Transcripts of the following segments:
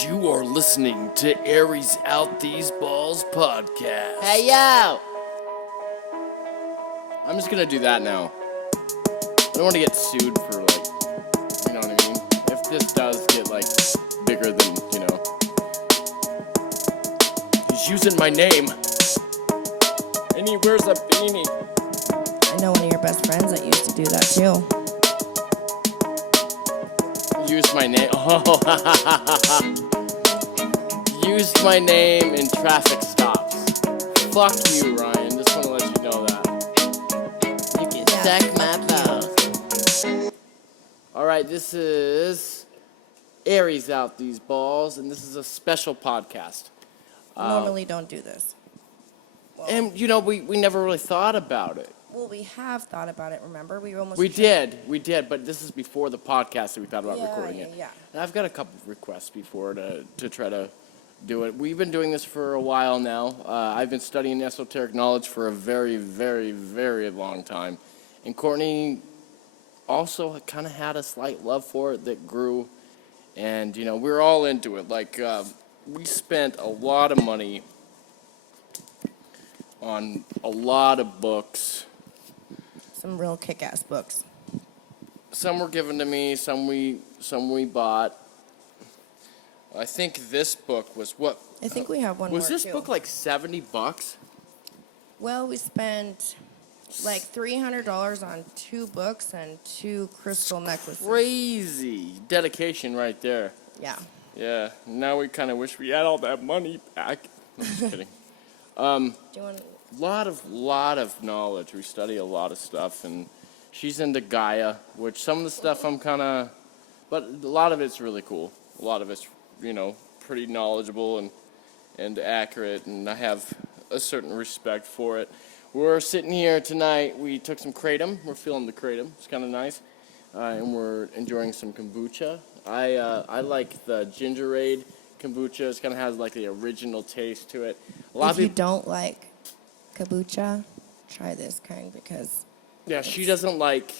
You are listening to Aries Out These Balls podcast. Hey, yo! I'm just gonna do that now. I don't want to get sued for, you know what I mean? If this does get, bigger than, He's using my name. And he wears a beanie. I know one of your best friends that used to do that too. Used my name. Oh, used my name in traffic stops. Fuck you, Ryan. Just want to let you know that. You can suck my balls. Alright, this is Aries Out These Balls, and this is a special podcast. Normally don't do this. Well, And, we never really thought about it. well, we have thought about it, remember? We did, but this is before the podcast that we thought about Yeah, recording it. yeah. And I've got a couple of requests before to try to do it. We've been doing this for a while now. I've been studying esoteric knowledge for a very, very, very long time. And Courtney also kind of had a slight love for it that grew. And, we're all into it. We spent a lot of money on a lot of books. Some real kick-ass books. Some were given to me, some we bought. I think this book was what? I think we have one Was more, this too. book like $70? Well, we spent like $300 on 2 books and 2 crystal necklaces. Crazy dedication right there. Yeah. Yeah. Now we kind of wish we had all that money back. I'm just kidding. Do you want? Lot of knowledge. We study a lot of stuff, and she's into Gaia, which some of the stuff I'm kind of, but a lot of it's really cool. A lot of it's, pretty knowledgeable and accurate, and I have a certain respect for it. We're sitting here tonight. We took some kratom. We're feeling the kratom. It's kind of nice, and we're enjoying some kombucha. I like the Gingerade kombucha. It kind of has like the original taste to it. A lot If of you people. don't like kombucha, try this kind because Yeah, she doesn't like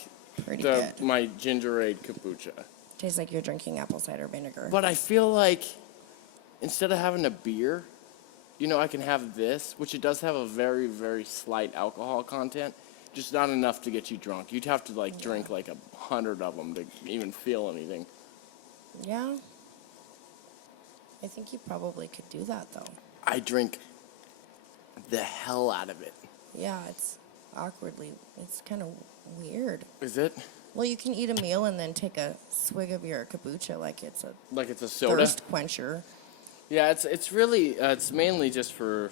pretty good. my Gingerade kombucha. Tastes like you're drinking apple cider vinegar. But I feel like instead of having a beer, I can have this, which it does have a very, very slight alcohol content, just not enough to get you drunk. You'd have to drink 100 of them to even feel anything. Yeah. I think you probably could do that though. I drink the hell out of it. Yeah, it's it's kind of weird. Is it? Well, you can eat a meal and then take a swig of your kombucha like it's a Like it's a soda? thirst quencher. Yeah, it's really it's mainly just for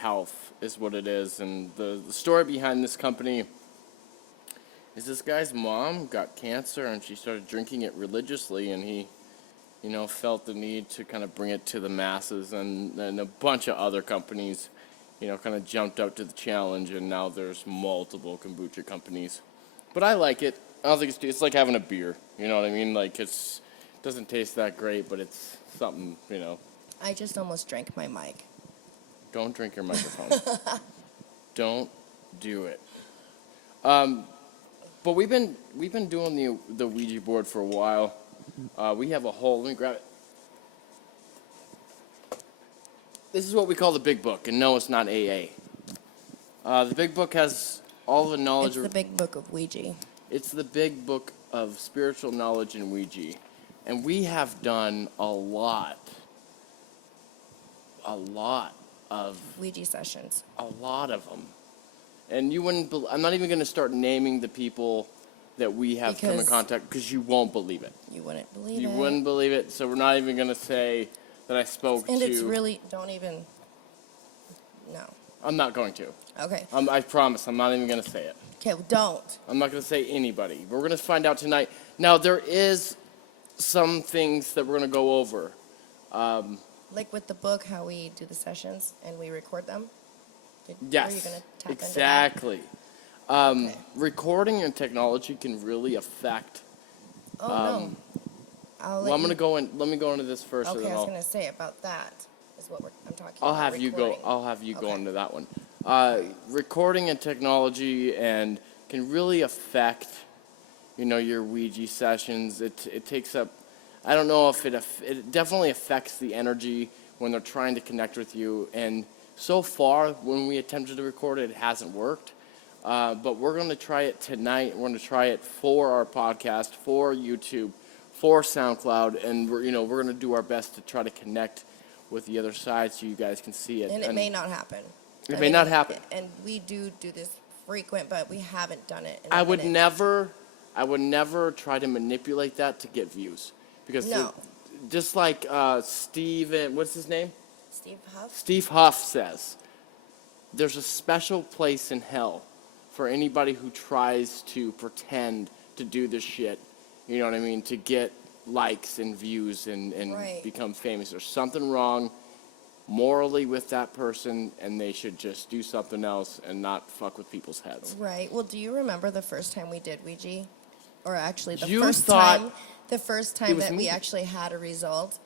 health is what it is, and the story behind this company is this guy's mom got cancer and she started drinking it religiously, and he felt the need to kind of bring it to the masses, and a bunch of other companies kind of jumped out to the challenge, and now there's multiple kombucha companies. But I like it. I don't think it's like having a beer. You know what I mean? It doesn't taste that great, but it's something, I just almost drank my mic. Don't drink your microphone. Don't do it. But we've been doing the Ouija board for a while. We have a whole. Let me grab it. This is what we call the Big Book, and no, it's not AA. The Big Book has all the knowledge. It's the big book of Ouija. It's the Big Book of spiritual knowledge in Ouija, and we have done a lot of Ouija sessions. a lot of them. And you wouldn't. I'm not even going to start naming the people that we have come in Because- contact because you won't believe it. You wouldn't believe it. You wouldn't believe it. So we're not even going to say that I spoke And to. it's really, don't even, no. I'm not going to. Okay. I promise. I'm not even going to say it. Okay, well, don't. I'm not going to say anybody. We're going to find out tonight. Now there is some things that we're going to go over. Like with the book, how we do the sessions and we record them? Yes, Are you gonna tap into that? exactly. Okay. Recording and technology can really affect. Oh, no. Well, I'm gonna go in. Let me go into this first, and Okay, then I was I'll. going to say about that is what I'm talking I'll about. have you go. recording. I'll have you go Okay. into that one. Recording and technology and can really affect, your Ouija sessions. It takes up I don't know if it definitely affects the energy when they're trying to connect with you. And so far, when we attempted to record it, it hasn't worked. But we're going to try it tonight. We're going to try it for our podcast, for YouTube, for SoundCloud, and we're going to do our best to try to connect with the other side so you guys can see it. And it may not happen. It may not happen. And we do this frequent, but we haven't done it in I a would minute. never try to manipulate that to get views. Because No. just like Steve, what's his name? Steve Huff? Steve Huff says, there's a special place in hell for anybody who tries to pretend to do this shit, you know what I mean, to get likes and views and Right. become famous. There's something wrong morally with that person, and they should just do something else and not fuck with people's heads. Right. Well, do you remember the first time we did Ouija? Or actually, the You first thought time was that we me. actually had a result,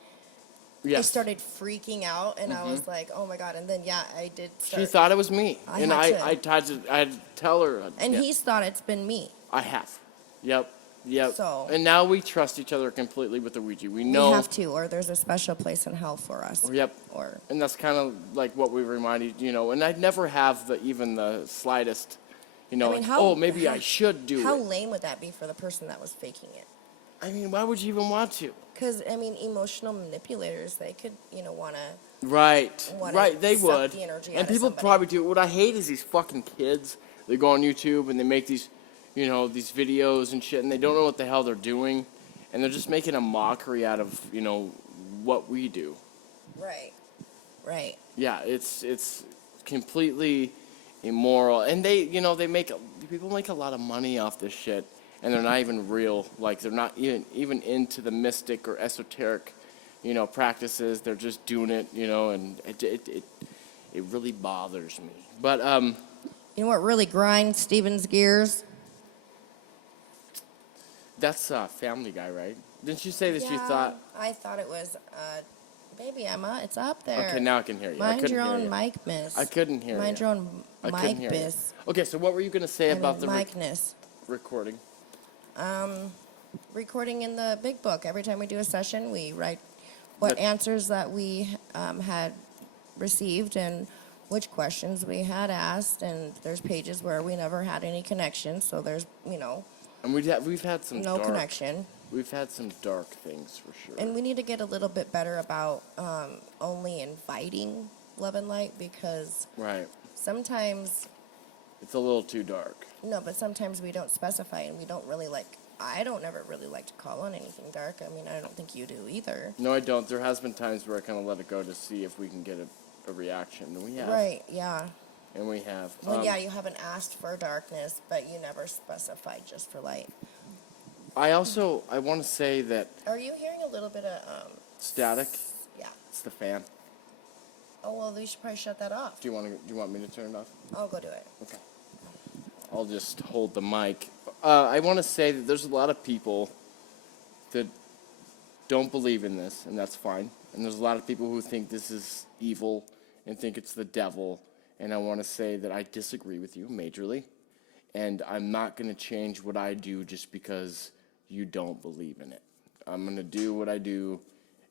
I Yes. started freaking out, and I was like, "Oh my god!" And then, yeah, I did start. She thought it was me, I and had to. I had to tell her. and yeah, he's thought it's been me. I have. Yep. So- And now we trust each other completely with the Ouija. We We know. have to, or there's a special place in hell for us. Yep. Or And that's kind of like what we reminded, and I'd never have even the slightest, I mean, maybe I should do How it. lame would that be for the person that was faking it? I mean, why would you even want to? Because I mean, emotional manipulators, they could, want to. Right. Wanna Right, they suck would. the energy out And of people somebody. probably do. What I hate is these fucking kids. They go on YouTube and they make these, these videos and shit, and they don't know what the hell they're doing. And they're just making a mockery out of, what we do. Right. Right. Yeah, it's completely immoral, and people make a lot of money off this shit, and they're not even real. Like they're not even into the mystic or esoteric, practices. They're just doing it, and it really bothers me. But You know what really grinds Steven's gears? that's Family Guy, right? Didn't you say that you Yeah, thought? I thought it was, baby Emma. It's up there. Okay, now I can hear you. I Mind couldn't your hear own you. mic, miss. I couldn't hear Mind you. your own I couldn't mic, hear you. miss. Okay, so what were you gonna say about the micness. recording? Recording in the big book. Every time we do a session, we write what But- answers that we had received and which questions we had asked. And there's pages where we never had any connection, so there's And we've had some no dark, connection. We've had some dark things for sure. And we need to get a little bit better about only inviting love and light, because Right. sometimes, It's a little too dark. no, but sometimes we don't specify, and we don't really I don't ever really like to call on anything dark. I mean, I don't think you do either. No, I don't. There has been times where I kind of let it go to see if we can get a reaction. And we have. Right, yeah. And we have. Well, yeah, you haven't asked for darkness, but you never specified just for light. I want to say that Are you hearing a little bit of, static, yeah. it's the fan. Oh, well, we should probably shut that off. Do you want me to turn it off? I'll go do it. Okay. I'll just hold the mic. I want to say that there's a lot of people that don't believe in this, and that's fine. And there's a lot of people who think this is evil and think it's the devil. And I want to say that I disagree with you majorly. And I'm not going to change what I do just because you don't believe in it. I'm going to do what I do,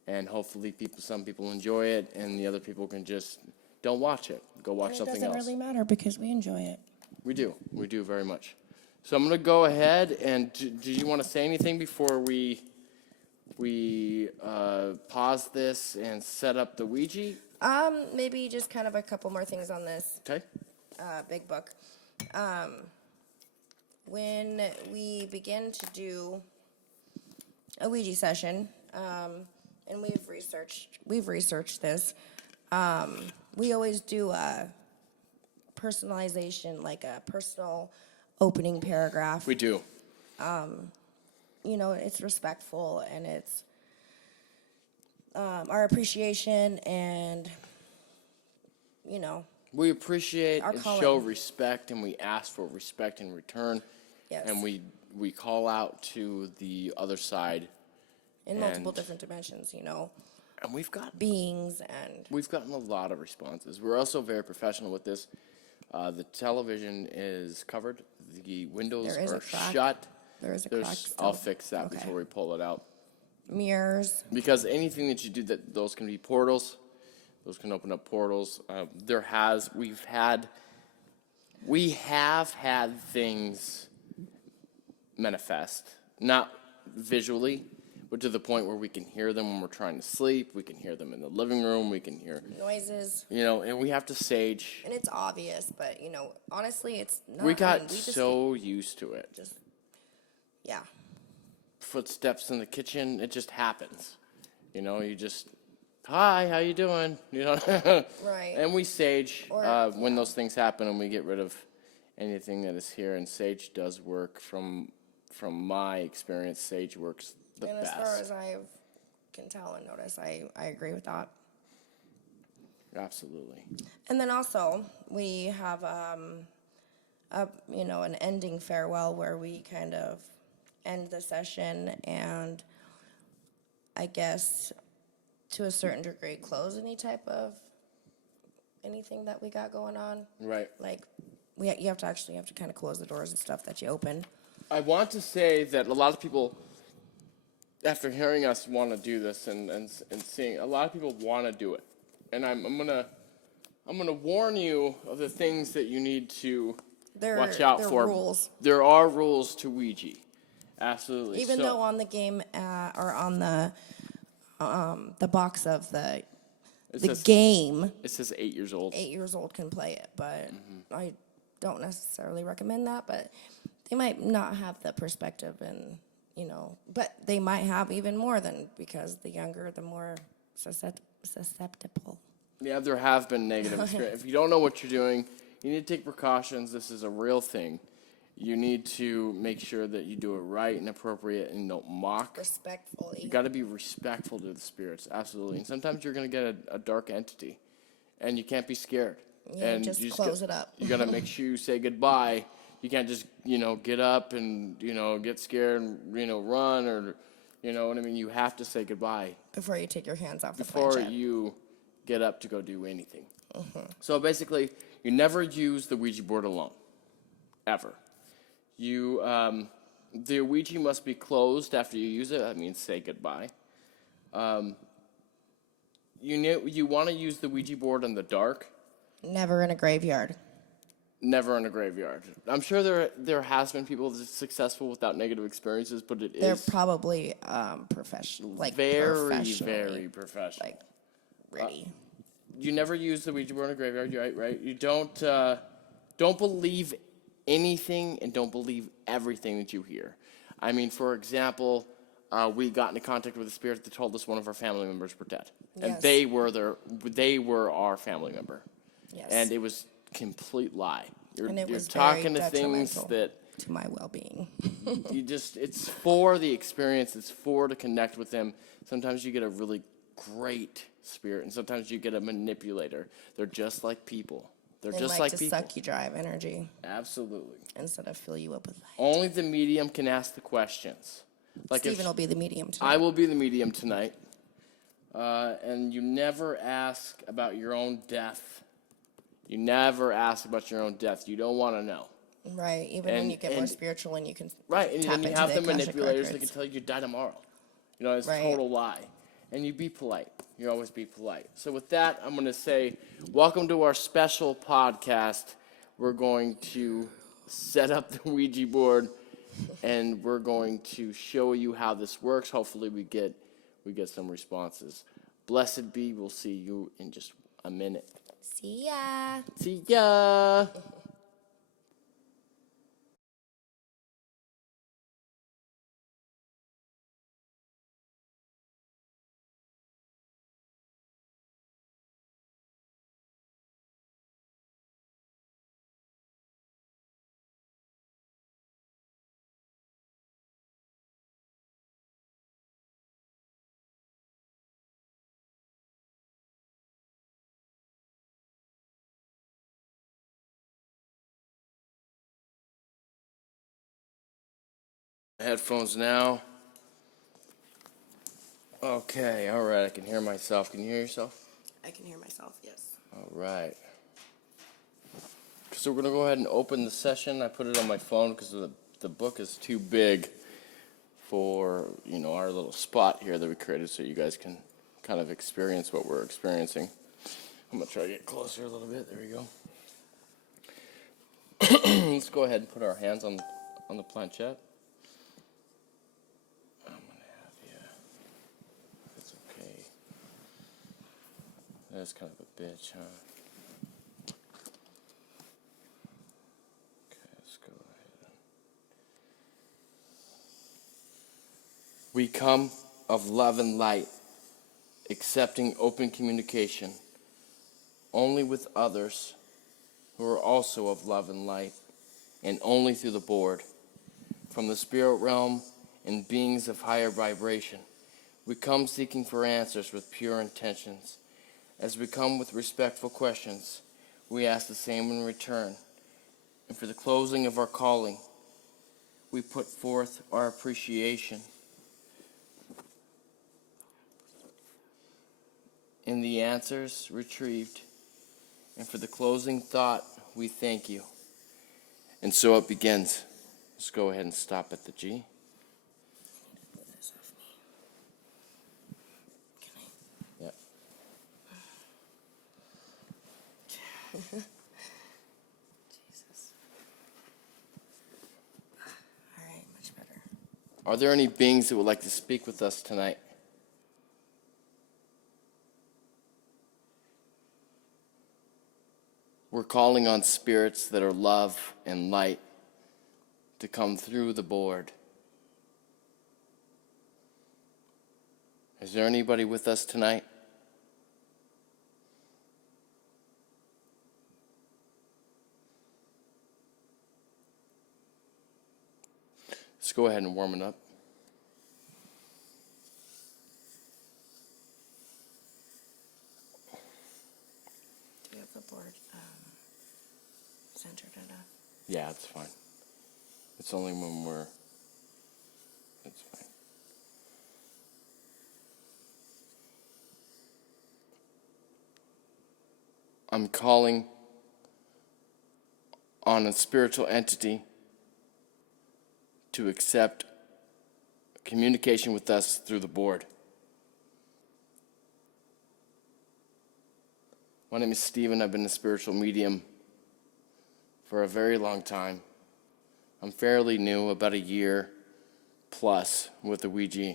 and hopefully some people enjoy it, and the other people can just don't watch it. Go watch something else. It doesn't really matter because we enjoy it. We do very much. So I'm going to go ahead, and do you want to say anything before we pause this and set up the Ouija? Maybe just kind of a couple more things on this Okay. big book. When we begin to do a Ouija session, and we've researched this, we always do a personalization, like a personal opening paragraph. We do. It's respectful, and it's our appreciation, and We appreciate Our and calling. show respect, and we ask for respect in return. yes, And we call out to the other side. in multiple and- different dimensions, And we've gotten a lot of responses. We're also very professional with this. The television is covered. The windows There is are a crack. shut. There is a crack still. I'll fix that Okay. before we pull it out. Mirrors. Because anything that you do, those can be portals. Those can open up portals. We have had things manifest, not visually, but to the point where we can hear them when we're trying to sleep. We can hear them in the living room. We can hear Noises. and we have to sage. And it's obvious, but, honestly, it's not. We got so used to it. Yeah. Footsteps in the kitchen, it just happens. You just, hi, how you doing? Right. And we sage when those things happen, and we get rid of anything that is here. And sage does work. From my experience, sage works the best. And as far as I can tell and notice, I agree with that. Absolutely. And then also, we have an ending farewell where we kind of end the session and I guess to a certain degree close anything that we got going on. Right. Like you have to kind of close the doors and stuff that you open. I want to say that a lot of people, after hearing us want to do this and seeing, a lot of people want to do it. And I'm gonna warn you of the things that you need to watch out for. Rules. There are rules to Ouija. Absolutely. Even though on the game or on the box of the game, it says 8 years old. 8 years old can play it, but I don't necessarily recommend that. But they might not have the perspective, and but they might have even more than because the younger, the more susceptible. Yeah, there have been negative experiences. If you don't know what you're doing, you need to take precautions. This is a real thing. You need to make sure that you do it right and appropriate and don't mock. Respectfully. You got to be respectful to the spirits, absolutely. And sometimes you're going to get a dark entity, and you can't be scared. Yeah, and just close it up. You got to make sure you say goodbye. You can't just, get up and, get scared and, run or, what I mean? You have to say goodbye. Before you take your hands off the Before planchette. you get up to go do anything. So basically, you never use the Ouija board alone, ever. The Ouija must be closed after you use it. That means say goodbye. You want to use the Ouija board in the dark. Never in a graveyard. Never in a graveyard. I'm sure there has been people that are successful without negative experiences, but They're probably professional, very professional. Like, really. You never use the Ouija board in a graveyard. You're right. You don't believe anything and don't believe everything that you hear. I mean, for example, we got into contact with a spirit that told us one of our family members were dead, and Yes. they were our family member, Yes. and it was complete lie. You're was talking very to things detrimental that to my well-being. it's for the experience. It's for to connect with them. Sometimes you get a really great spirit, and sometimes you get a manipulator. They're just like people. They're They just like like to people. suck you dry of energy Absolutely. instead of fill you up with light. Only the medium can ask the questions. Like Steven will be the medium tonight. I will be the medium tonight. And you never ask about your own death. You never ask about your own death. You don't want to know. Right, even when you get more spiritual and you can Right, and tap then you into have the Akashic manipulators that records. can tell you die tomorrow. It's Right. a total lie. And you be polite. You always be polite. So with that, I'm going to say, welcome to our special podcast. We're going to set up the Ouija board, and we're going to show you how this works. Hopefully we get some responses. Blessed be. We'll see you in just a minute. See ya. See ya. Headphones now. Okay, all right. I can hear myself. Can you hear yourself? I can hear myself, yes. All right. So we're going to go ahead and open the session. I put it on my phone because the book is too big for, our little spot here that we created so you guys can kind of experience what we're experiencing. I'm going to try to get closer a little bit. There we go. Let's go ahead and put our hands on the planchette. I'm going to have you, if it's okay. That's kind of a bitch, huh? Okay, let's go ahead. We come of love and light, accepting open communication only with others who are also of love and light, and only through the board. From the spirit realm and beings of higher vibration, we come seeking for answers with pure intentions. As we come with respectful questions, we ask the same in return. And for the closing of our calling, we put forth our appreciation. In the answers retrieved, and for the closing thought, we thank you. And so it begins. Let's go ahead and stop at the G. Yeah. Jesus. All right, much better. Are there any beings that would like to speak with us tonight? We're calling on spirits that are love and light to come through the board. Is there anybody with us tonight? Let's go ahead and warm it up. Do we have the board centered enough? Yeah, it's fine. It's only when we're... It's fine. I'm calling on a spiritual entity to accept communication with us through the board. My name is Stephen. I've been a spiritual medium for a very long time. I'm fairly new, about a year plus with the Ouija.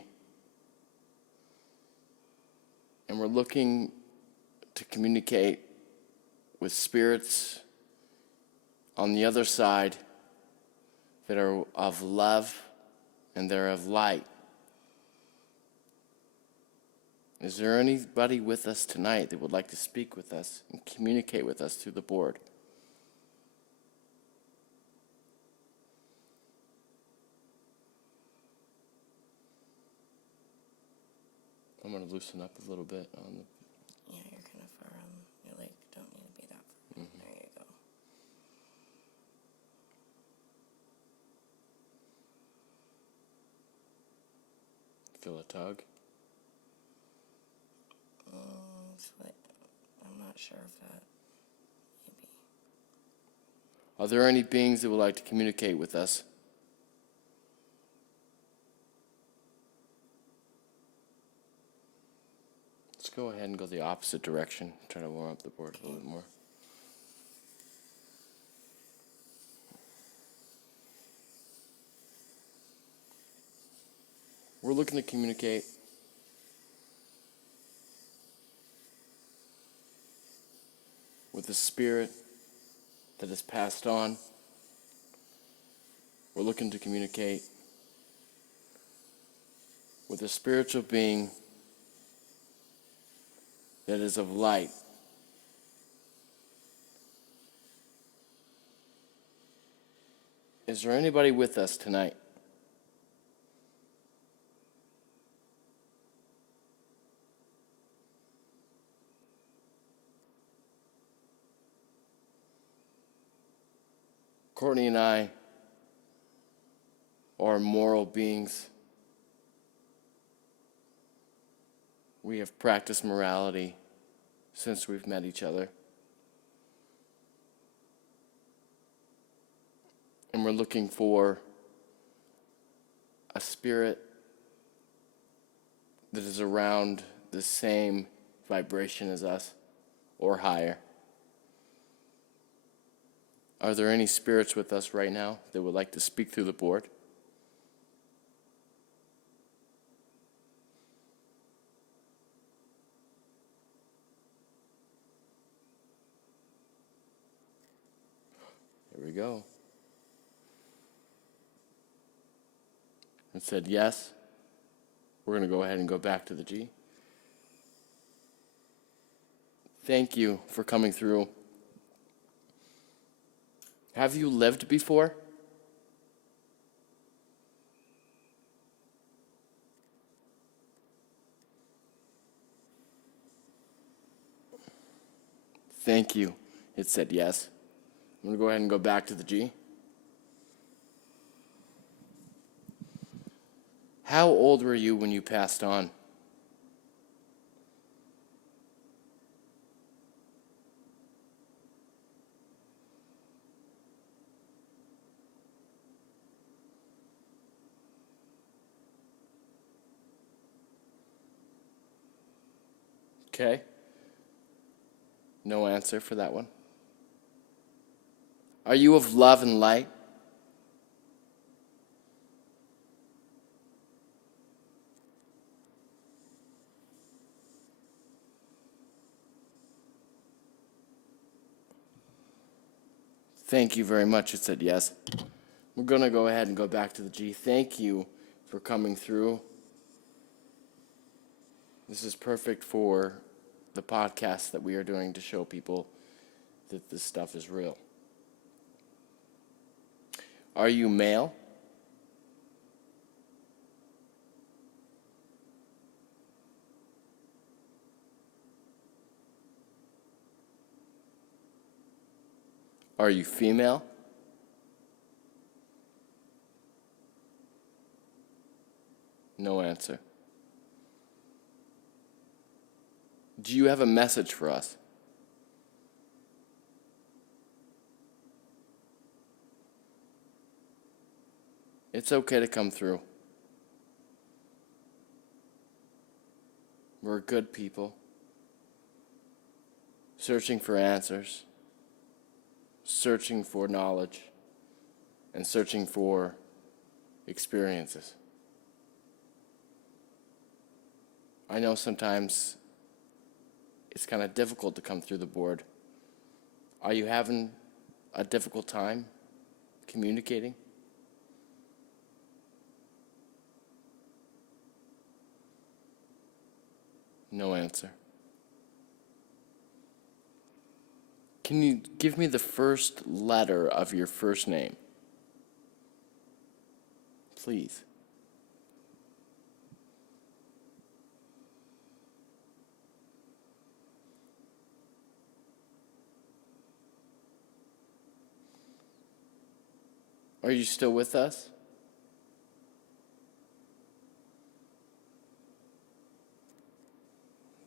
And we're looking to communicate with spirits on the other side that are of love and they're of light. Is there anybody with us tonight that would like to speak with us and communicate with us through the board? I'm going to loosen up a little bit on the... Yeah, you're kind of far on your leg. Don't need to be that far. Mm-hmm. There you go. Feel a tug? I'm not sure if that maybe. Are there any beings that would like to communicate with us? Let's go ahead and go the opposite direction. Try to warm up the board a little bit more. We're looking to communicate with the spirit that has passed on. We're looking to communicate with a spiritual being that is of light. Is there anybody with us tonight? Courtney and I are moral beings. We have practiced morality since we've met each other. And we're looking for a spirit that is around the same vibration as us or higher. Are there any spirits with us right now that would like to speak through the board? Here we go. It said yes. We're going to go ahead and go back to the G. Thank you for coming through. Have you lived before? Thank you. It said yes. I'm going to go ahead and go back to the G. How old were you when you passed on? Okay. No answer for that one. Are you of love and light? Thank you very much. It said yes. We're going to go ahead and go back to the G. Thank you for coming through. This is perfect for the podcast that we are doing to show people that this stuff is real. Are you male? Are you female? No answer. Do you have a message for us? It's okay to come through. We're good people, searching for answers, searching for knowledge, and searching for experiences. I know sometimes it's kind of difficult to come through the board. Are you having a difficult time communicating? No answer. Can you give me the first letter of your first name? Please. Are you still with us?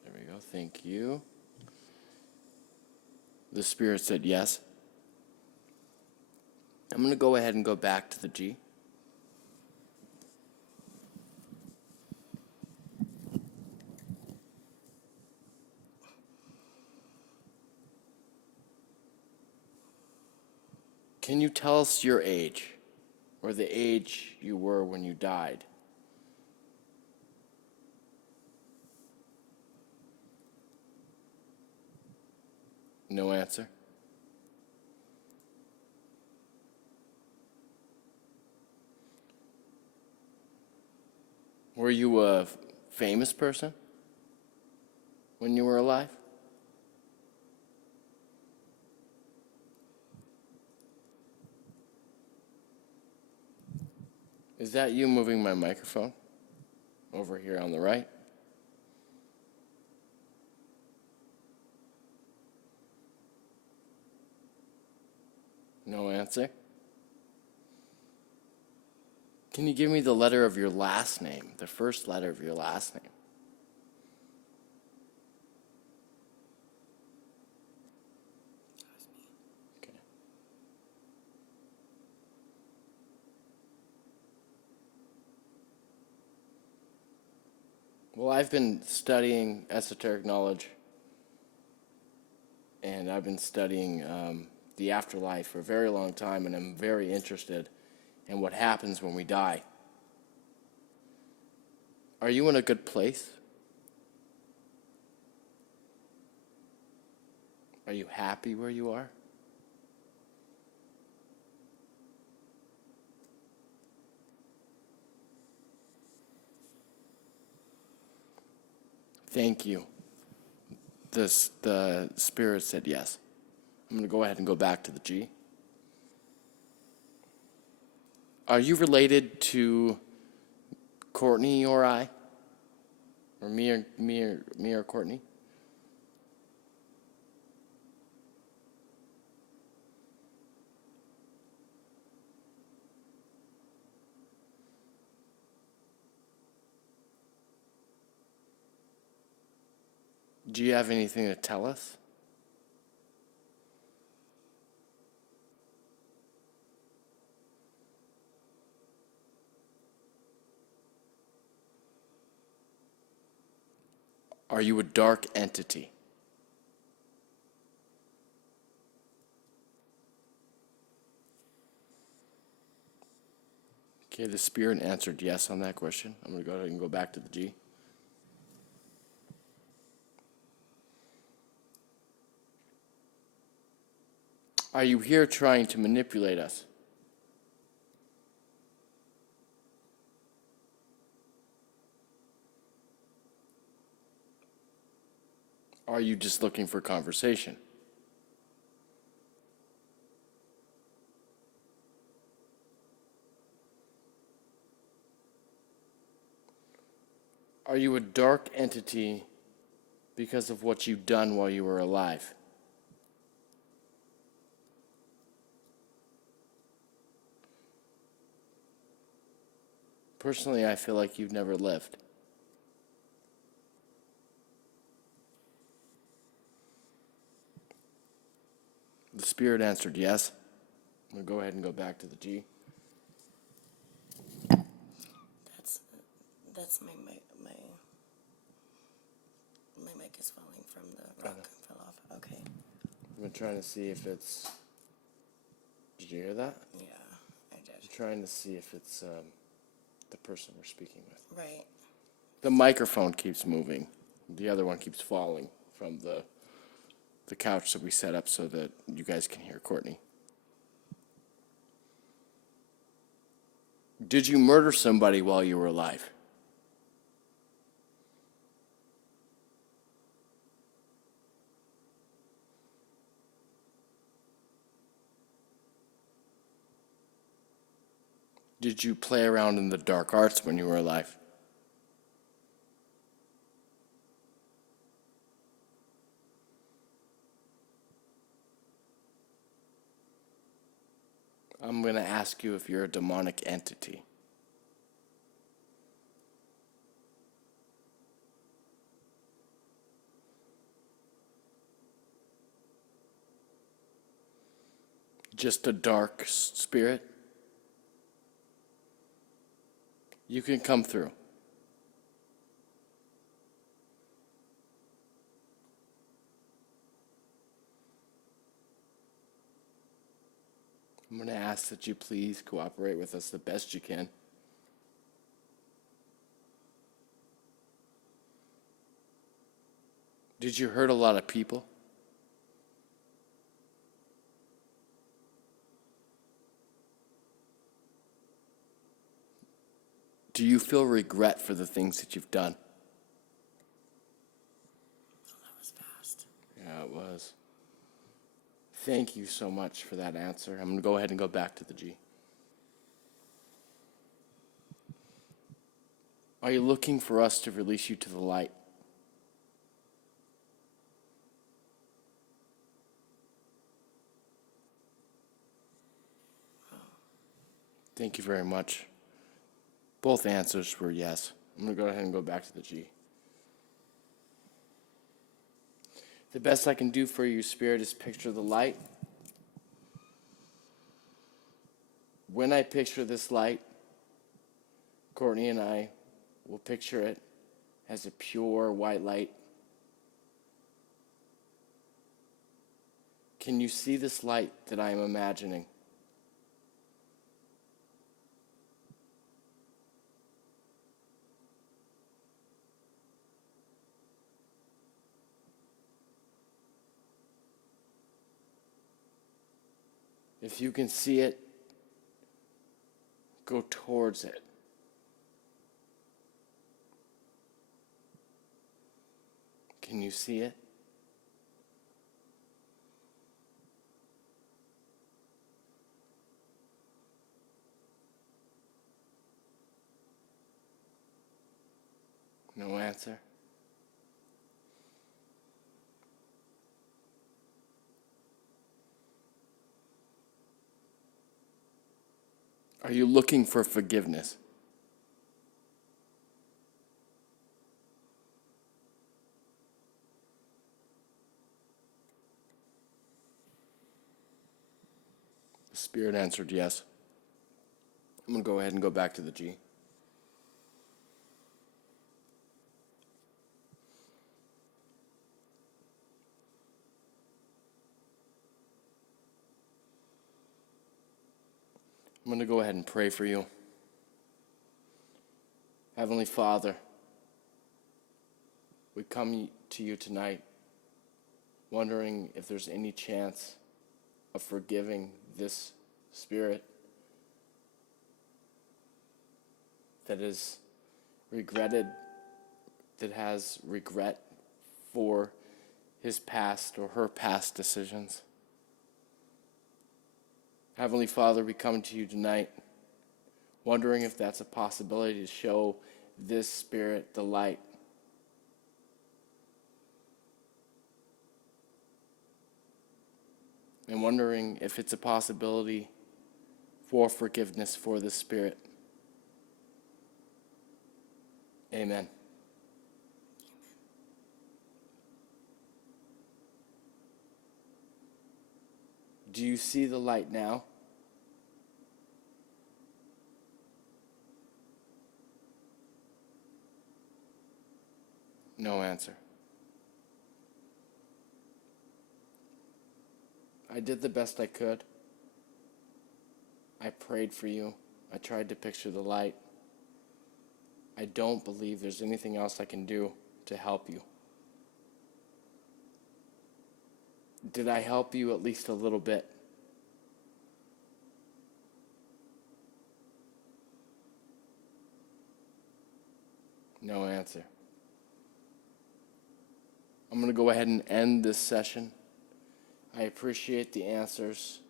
There we go. Thank you. The spirit said yes. I'm going to go ahead and go back to the G. Can you tell us your age, or the age you were when you died? No answer. Were you a famous person when you were alive? Is that you moving my microphone over here on the right? No answer. Can you give me the letter of your last name, the first letter of your last name? Okay. Well, I've been studying esoteric knowledge, and I've been studying the afterlife for a very long time, and I'm very interested in what happens when we die. Are you in a good place? Are you happy where you are? Thank you. The spirit said yes. I'm going to go ahead and go back to the G. Are you related to Courtney or I? Or me or Courtney? Do you have anything to tell us? Are you a dark entity? Okay, the spirit answered yes on that question. I'm going to go ahead and go back to the G. Are you here trying to manipulate us? Are you just looking for conversation? Are you a dark entity because of what you've done while you were alive? Personally, I feel like you've never lived. The spirit answered yes. I'm going to go ahead and go back to the G. That's my mic is falling from the rock fell off. Okay. I've been trying to see if it's... Did you hear that? Yeah, I did. I'm trying to see if it's the person we're speaking with. Right. The microphone keeps moving. The other one keeps falling from the couch that we set up so that you guys can hear Courtney. Did you murder somebody while you were alive? Did you play around in the dark arts when you were alive? I'm going to ask you if you're a demonic entity. Just a dark spirit? You can come through. I'm going to ask that you please cooperate with us the best you can. Did you hurt a lot of people? Do you feel regret for the things that you've done? That was fast. Yeah, it was. Thank you so much for that answer. I'm going to go ahead and go back to the G. Are you looking for us to release you to the light? Thank you very much. Both answers were yes. I'm going to go ahead and go back to the G. The best I can do for you, Spirit, is picture the light. When I picture this light, Courtney and I will picture it has a pure white light. Can you see this light that I am imagining? If you can see it, go towards it. Can you see it? No answer. Are you looking for forgiveness? The Spirit answered yes. I'm going to go ahead and go back to the G. I'm going to go ahead and pray for you. Heavenly Father, we come to you tonight wondering if there's any chance of forgiving this spirit that is regretted, that has regret for his past or her past decisions. Heavenly Father, we come to you tonight wondering if that's a possibility to show this spirit the light. And wondering if it's a possibility for forgiveness for the spirit. Amen. Do you see the light now? No answer. I did the best I could. I prayed for you. I tried to picture the light. I don't believe there's anything else I can do to help you. Did I help you at least a little bit? No answer. I'm going to go ahead and end this session. I appreciate the answers.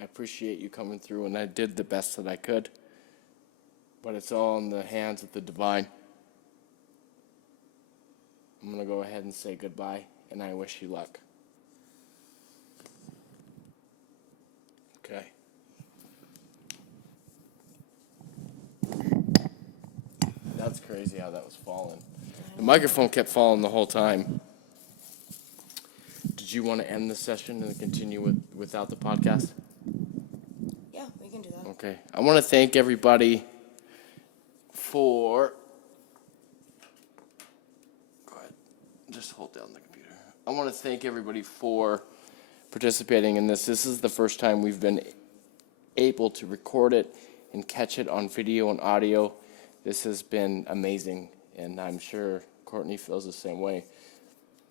I appreciate you coming through, and I did the best that I could. But it's all in the hands of the divine. I'm going to go ahead and say goodbye, and I wish you luck. Okay. That's crazy how that was falling. The microphone kept falling the whole time. Did you want to end the session and continue without the podcast? Yeah, we can do that. Okay. I want to thank everybody for... Go ahead. Just hold down the computer. I want to thank everybody for participating in this. This is the first time we've been able to record it and catch it on video and audio. This has been amazing, and I'm sure Courtney feels the same way.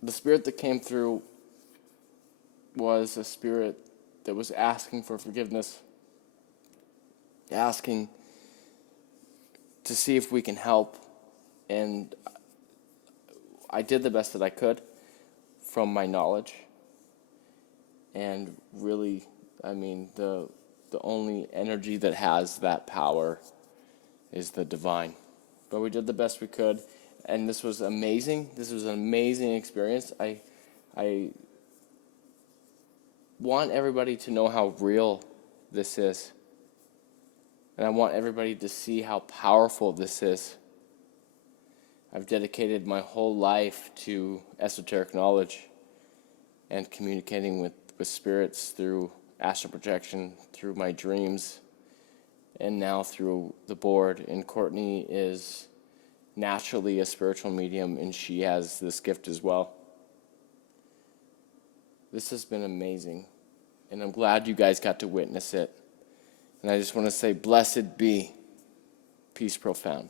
The spirit that came through was a spirit that was asking for forgiveness, asking to see if we can help, and I did the best that I could from my knowledge. And really, I mean, the only energy that has that power is the divine. But we did the best we could, and this was amazing. This was an amazing experience. I want everybody to know how real this is. And I want everybody to see how powerful this is. I've dedicated my whole life to esoteric knowledge and communicating with spirits through astral projection, through my dreams, and now through the board. And Courtney is naturally a spiritual medium, and she has this gift as well. This has been amazing, and I'm glad you guys got to witness it. And I just want to say, blessed be Peace Profound.